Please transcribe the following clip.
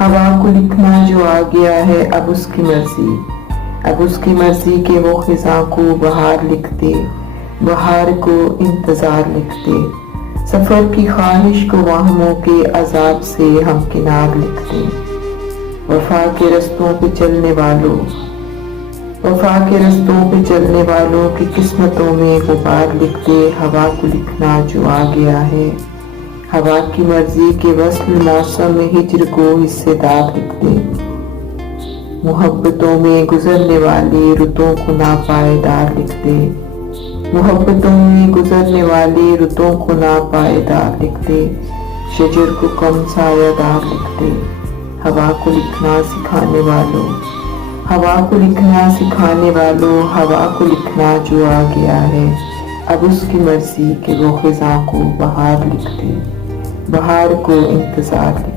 ہوا کو لکھنا جو آ گیا ہے اب اس کی مرضی، اب اس کی مرضی کہ وہ خزاں کو بہار لکھ دے، بہار کو انتظار لکھ دے، سفر کی خواہش کو واہموں کے عذاب سے ہمکنار لکھ دے۔ وفا کے رستوں پہ چلنے والوں، وفا کے رستوں پہ چلنے والوں کی قسمتوں میں غبار لکھ دے، ہوا کو لکھنا جو آ گیا ہے، ہوا کی مرضی کے وصل موسم ہجر کو حصے دار لکھ دے۔ محبتوں میں گزرنے والے رتوں کو ناپائیدار لکھ دے، محبتوں میں گزرنے والے رتوں کو ناپائیدار لکھ دے، شجر کو کم سایہ دار لکھ دے۔ ہوا کو لکھنا سکھانے والوں، ہوا کو لکھنا سکھانے والوں، ہوا کو لکھنا جو آ گیا ہے اب اس کی مرضی کہ وہ خزاں کو بہار لکھ دے، بہار کو انتظار لکھ دے۔